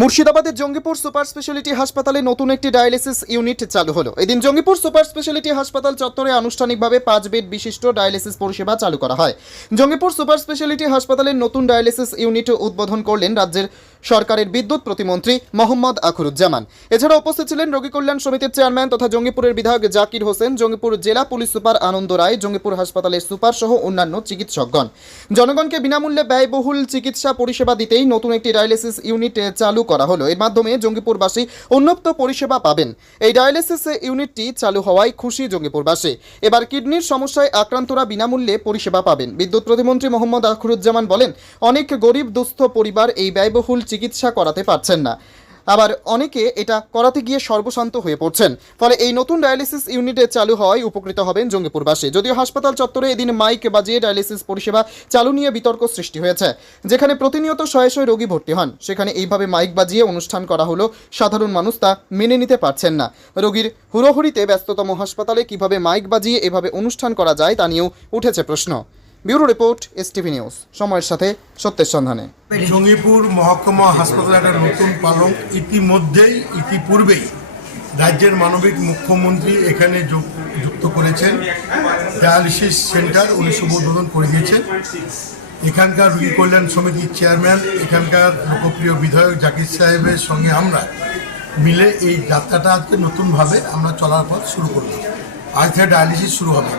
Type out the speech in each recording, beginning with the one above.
মুর্শিদাবাদের Jangipur super speciality হাসপাতালে নতুন একটি ডায়ালিসিস ইউনিট চালু হলো। এদিন জঙ্গিপুর সুপার স্পেশালিটি হাসপাতাল চত্বরে আনুষ্ঠানিকভাবে 5 বেড বিশিষ্ট ডায়ালিসিস পরিষেবা চালু করা হয়। জঙ্গিপুর সুপার স্পেশালিটি হাসপাতালের নতুন ডায়ালিসিস ইউনিট উদ্বোধন করলেন রাজ্যের সরকারের বিদ্যুৎ প্রতিমন্ত্রী মোহাম্মদ আখরুজ্জামান। এছাড়া উপস্থিত ছিলেন রোগী কল্যাণ সমিতির চেয়ারম্যান তথা জঙ্গিপুরের বিধায়ক জাকির হোসেন, জঙ্গিপুর জেলা পুলিশ সুপার আনন্দ রায়, জঙ্গিপুর হাসপাতালের সুপার সহ অন্যান্য চিকিৎসকগণ। জনগণকে বিনামূল্যে ব্যয়বহুল চিকিৎসা পরিষেবা দিতেই নতুন একটি ডায়ালিসিস ইউনিট চালু করা হলো। এর মাধ্যমে জঙ্গিপুরবাসী উন্নত পরিষেবা পাবেন। এই ডায়ালিসিস ইউনিটটি চালু হওয়ায় খুশি জঙ্গিপুরবাসী। এবার কিডনির সমস্যায় আক্রান্তরা বিনামূল্যে পরিষেবা পাবেন। বিদ্যুৎ প্রতিমন্ত্রী মোহাম্মদ আখরুজ্জামান বলেন, অনেক গরিব দুস্থ পরিবার এই ব্যয়বহুল চিকিৎসা করাতে পারছেন না, আবার অনেকে এটা করাতে গিয়ে সর্বশান্ত হয়ে পড়ছেন। ফলে এই নতুন ডায়ালিসিস ইউনিটে চালু হওয়ায় উপকৃত হবেন জঙ্গিপুরবাসী। যদিও হাসপাতাল চত্বরে এদিন মাইক বাজিয়ে ডায়ালিসিস পরিষেবা চালু নিয়ে বিতর্ক সৃষ্টি হয়েছে। যেখানে প্রতিনিয়ত শয়ে শয়ে রোগী ভর্তি হন, সেখানে এইভাবে মাইক বাজিয়ে অনুষ্ঠান করা হলো। সাধারণ মানুষ তা মেনে নিতে পারছেন না। রোগীর হুড়োহুড়িতে ব্যস্ততম হাসপাতালে কিভাবে মাইক বাজিয়ে এভাবে অনুষ্ঠান করা যায় তা নিয়েও উঠেছে প্রশ্ন। ব্যুরো রিপোর্ট, এসটিভি নিউজ, সময়ের সাথে সত্যের সন্ধানে। জঙ্গিপুর মহকুমা হাসপাতালে একটা নতুন পালক ইতিপূর্বেই রাজ্যের মানবিক মুখ্যমন্ত্রী এখানে যুক্ত করেছেন। ডায়ালিসিস সেন্টার উনি উদ্বোধন করে দিয়েছেন। এখানকার রোগী কল্যাণ সমিতির চেয়ারম্যান, এখানকার লোকপ্রিয় বিধায়ক জাকির সাহেবের সঙ্গে আমরা মিলে এই যাত্রাটা আজকে নতুনভাবে আমরা চলার পথ শুরু করলাম। আজ থেকে ডায়ালিসিস শুরু হবে।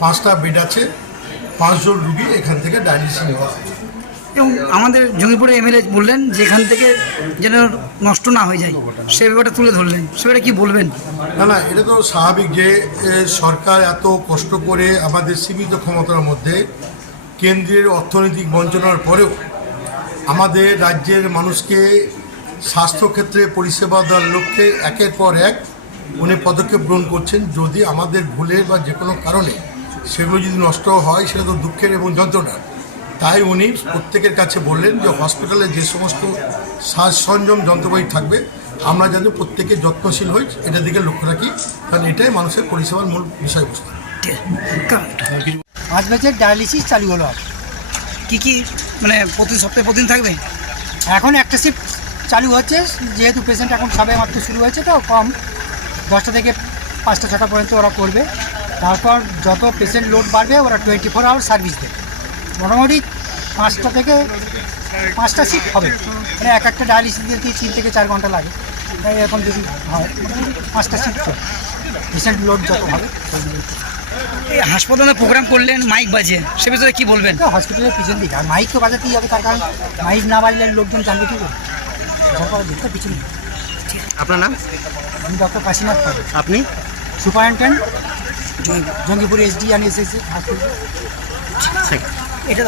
5টা বেড আছে, 5 জন রুগী এখান থেকে ডায়ালিসিস নেওয়া হবে। এবং আমাদের জঙ্গিপুরে এমএলএ বললেন যে এখান থেকে যেন নষ্ট না হয়ে যায়, সে ব্যাপারটা তুলে ধরলেন। সেটা কি বলবেন? না, এটা তো স্বাভাবিক যে সরকার এত কষ্ট করে আমাদের সীমিত ক্ষমতার মধ্যে কেন্দ্রের অর্থনৈতিক বঞ্চনার পরেও আমাদের রাজ্যের মানুষকে স্বাস্থ্যক্ষেত্রে পরিষেবা দেওয়ার লক্ষ্যে একের পর এক উনি পদক্ষেপ গ্রহণ করছেন। যদি আমাদের ভুলের বা যে কোনো কারণে সেগুলো যদি নষ্ট হয়, সেটা তো দুঃখের এবং যন্ত্রণা। তাই উনি প্রত্যেকের কাছে বললেন যে হসপিটালে যে সমস্ত সাজ সরঞ্জাম যন্ত্রপাতি থাকবে আমরা যেন প্রত্যেকে যত্নশীল হই, এটার দিকে লক্ষ্য রাখি, কারণ এটাই মানুষের পরিষেবার মূল বিষয়বস্তু। 5 ব্যাচের ডায়ালিসিস চালু হলো। কি মানে প্রতি সপ্তাহে প্রতিদিন থাকবে? এখন একটা শিফট চালু হচ্ছে, যেহেতু পেশেন্ট এখন সবে মাত্র শুরু হয়েছে, তো কম 10টা থেকে 5টা 6টা পর্যন্ত ওরা করবে। তারপর যত পেশেন্ট লোড বাড়বে ওরা 24 আওয়ার সার্ভিস দেবে। মোটামুটি 5টা থেকে 5টা শিফট হবে, মানে এক একটা ডায়ালিসিস দিতে 3 থেকে 4 ঘন্টা লাগে। তাই এখন যদি হয় 5টা শিফট চলবে, পেশেন্ট লোড যত হবে। এই হাসপাতালে প্রোগ্রাম করলেন মাইক বাজে, সে বিষয়ে কী বলবেন? হসপিটালের পিছন দিকে আর মাইক তো বাজাতেই হবে, তার কারণ মাইক না বাজলে লোকজন জানবে কী করে। দেখতে পিছনে। আপনার নাম? আমি ডক্টর কাশীনাথ পাল। আপনি? Superintendent Jangipur SD and SSC হাসপাতাল। এটা